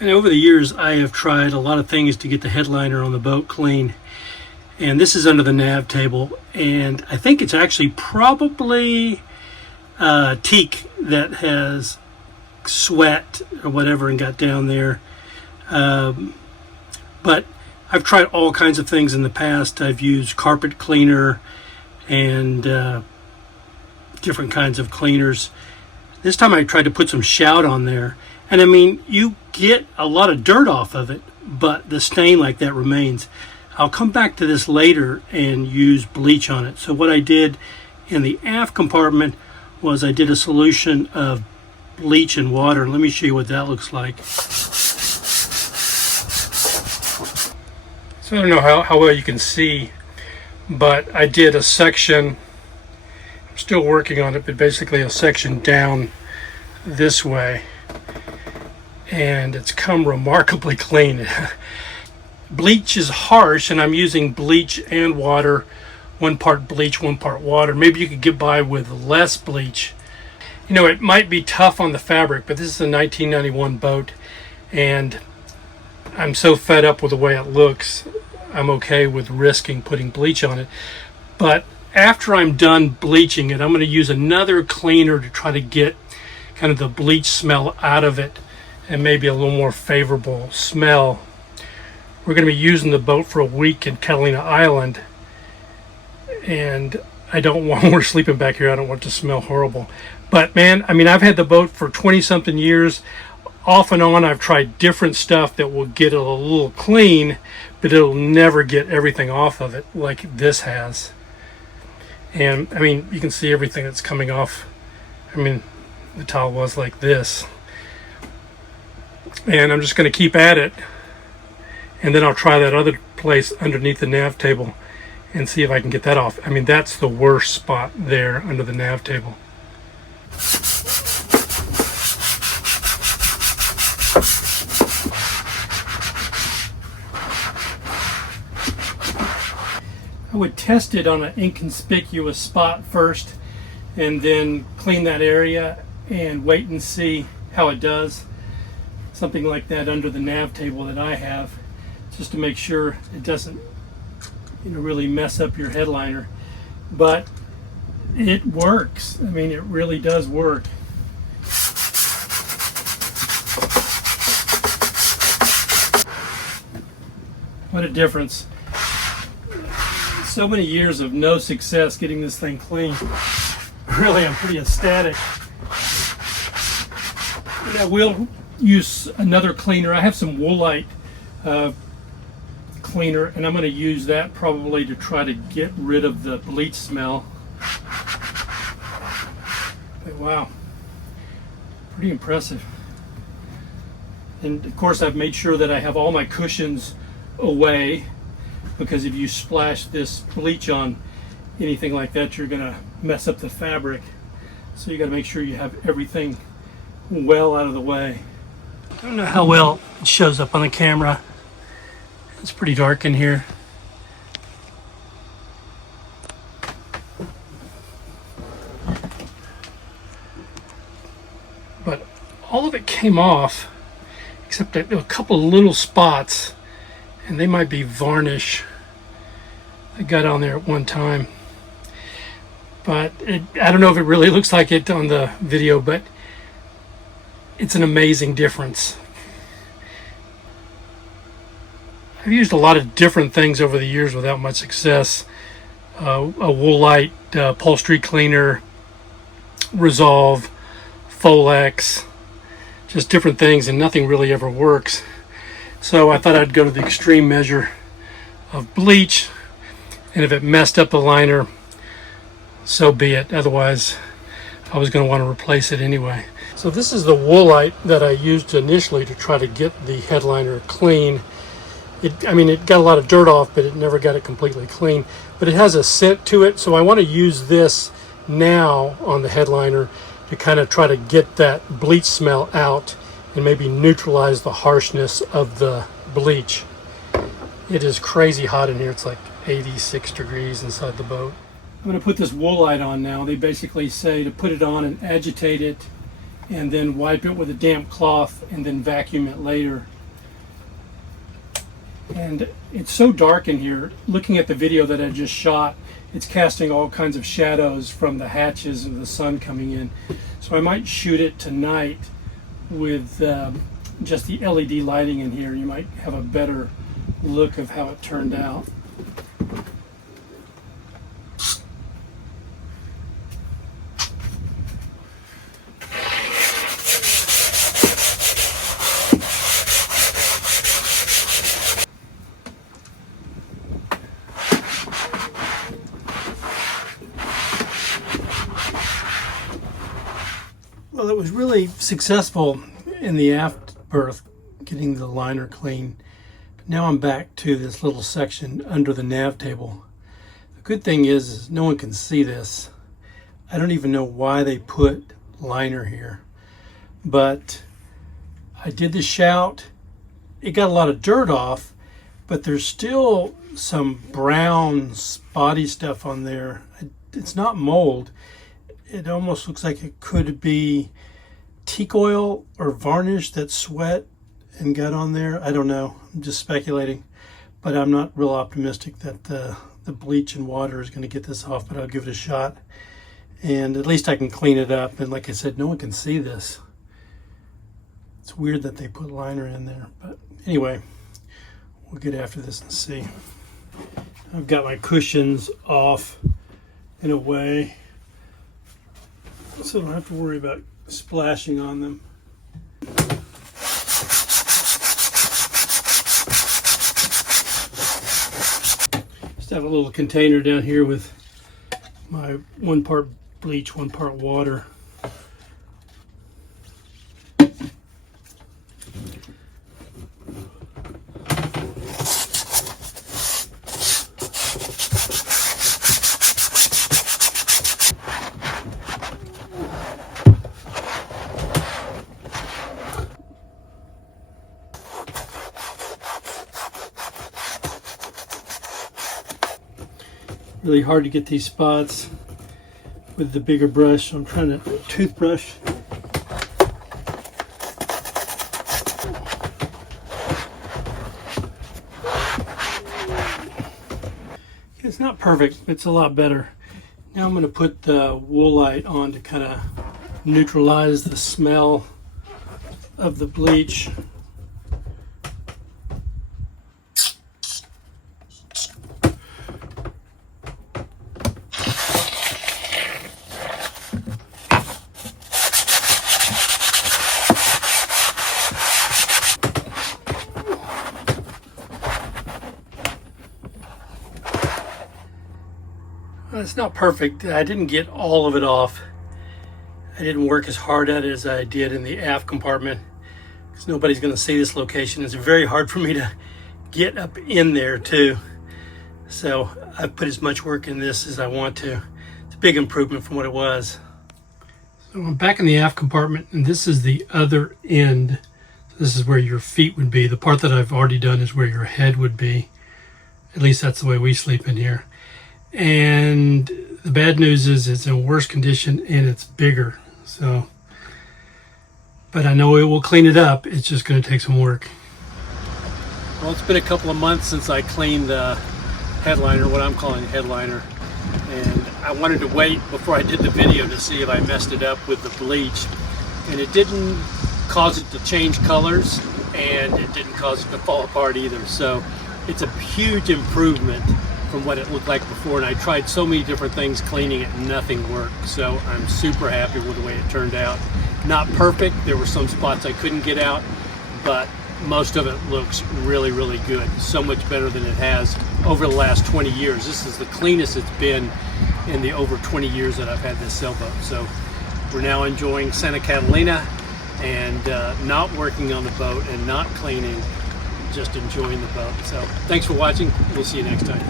And over the years, I have tried a lot of things to get the headliner on the boat clean. And this is under the nav table. And I think it's actually probably teak that has sweat or whatever and got down there. But I've tried all kinds of things in the past. I've used carpet cleaner and different kinds of cleaners. This time I tried to put some shout on there. And I mean, you get a lot of dirt off of it, but the stain like that remains. I'll come back to this later and use bleach on it. So what I did in the aft compartment was I did a solution of bleach and water. Let me show you what that looks like. So I don't know how well you can see, but I did a section, I'm still working on it, but basically a section down this way. And it's come remarkably clean. Bleach is harsh, and I'm using bleach and water, 1 part bleach, 1 part water. Maybe you could get by with less bleach. You know, it might be tough on the fabric, but this is a 1991 boat, and I'm so fed up with the way it looks, I'm okay with risking putting bleach on it. But after I'm done bleaching it, I'm going to use another cleaner to try to get kind of the bleach smell out of it and maybe a little more favorable smell. We're going to be using the boat for a week in Catalina Island, and I don't want, when we're sleeping back here, I don't want it to smell horrible. But man, I mean, I've had the boat for 20 something years. Off and on, I've tried different stuff that will get it a little clean, but it'll never get everything off of it like this has. And I mean, you can see everything that's coming off. I mean, the towel was like this. And I'm just going to keep at it, and then I'll try that other place underneath the nav table and see if I can get that off. I mean, that's the worst spot there under the nav table. I would test it on an inconspicuous spot first and then clean that area and wait and see how it does. Something like that under the nav table that I have, just to make sure it doesn't, you know, really mess up your headliner. But it works. I mean, it really does work. What a difference. So many years of no success getting this thing clean. Really, I'm pretty ecstatic. And I will use another cleaner. I have some Woolite cleaner, and I'm going to use that probably to try to get rid of the bleach smell. But wow, pretty impressive. And of course, I've made sure that I have all my cushions away, because if you splash this bleach on anything like that, you're going to mess up the fabric. So you got to make sure you have everything well out of the way. I don't know how well it shows up on the camera. It's pretty dark in here. But all of it came off, except that there were a couple of little spots, and they might be varnish that got on there at one time. But I don't know if it really looks like it on the video, but it's an amazing difference. I've used a lot of different things over the years without much success. A Woolite upholstery cleaner, Resolve, Folex, just different things, and nothing really ever works. So I thought I'd go to the extreme measure of bleach, and if it messed up the liner, so be it. Otherwise, I was going to want to replace it anyway. So this is the Woolite that I used initially to try to get the headliner clean. I mean, it got a lot of dirt off, but it never got it completely clean. But it has a scent to it, so I want to use this now on the headliner to kind of try to get that bleach smell out and maybe neutralize the harshness of the bleach. It is crazy hot in here. It's like 86 degrees inside the boat. I'm going to put this Woolite on now. They basically say to put it on and agitate it and then wipe it with a damp cloth and then vacuum it later. And it's so dark in here. Looking at the video that I just shot, it's casting all kinds of shadows from the hatches and the sun coming in. So I might shoot it tonight with just the LED lighting in here. You might have a better look of how it turned out. Well, it was really successful in the aft berth, getting the liner clean. But now I'm back to this little section under the nav table. The good thing is no one can see this. I don't even know why they put liner here. But I did the shout. It got a lot of dirt off, but there's still some brown spotty stuff on there. It's not mold. It almost looks like it could be teak oil or varnish that sweat and got on there. I don't know. I'm just speculating, but I'm not real optimistic that the bleach and water is going to get this off, but I'll give it a shot. And at least I can clean it up. And like I said, no one can see this. It's weird that they put liner in there. But anyway, we'll get after this and see. I've got my cushions off in a way, so I don't have to worry about splashing on them. Just have a little container down here with my 1 part bleach, 1 part water. Really hard to get these spots with the bigger brush, so I'm trying to toothbrush. It's not perfect, but it's a lot better. Now I'm going to put the Woolite on to kind of neutralize the smell of the bleach. It's not perfect. I didn't get all of it off. I didn't work as hard at it as I did in the aft compartment because nobody's going to see this location. It's very hard for me to get up in there too. So I've put as much work in this as I want to. It's a big improvement from what it was. So I'm back in the aft compartment, and this is the other end. This is where your feet would be. The part that I've already done is where your head would be. At least that's the way we sleep in here. And the bad news is it's in worse condition and it's bigger. So, but I know it will clean it up. It's just going to take some work. Well, it's been a couple of months since I cleaned the headliner, what I'm calling headliner. And I wanted to wait before I did the video to see if I messed it up with the bleach. And it didn't cause it to change colors, and it didn't cause it to fall apart either. So it's a huge improvement from what it looked like before, and I tried so many different things cleaning it and nothing worked. So I'm super happy with the way it turned out. Not perfect, there were some spots I couldn't get out, but most of it looks really, really good. So much better than it has over the last 20 years. This is the cleanest it's been in the over 20 years that I've had this sailboat. So we're now enjoying Santa Catalina and not working on the boat and not cleaning, just enjoying the boat. So thanks for watching. We'll see you next time.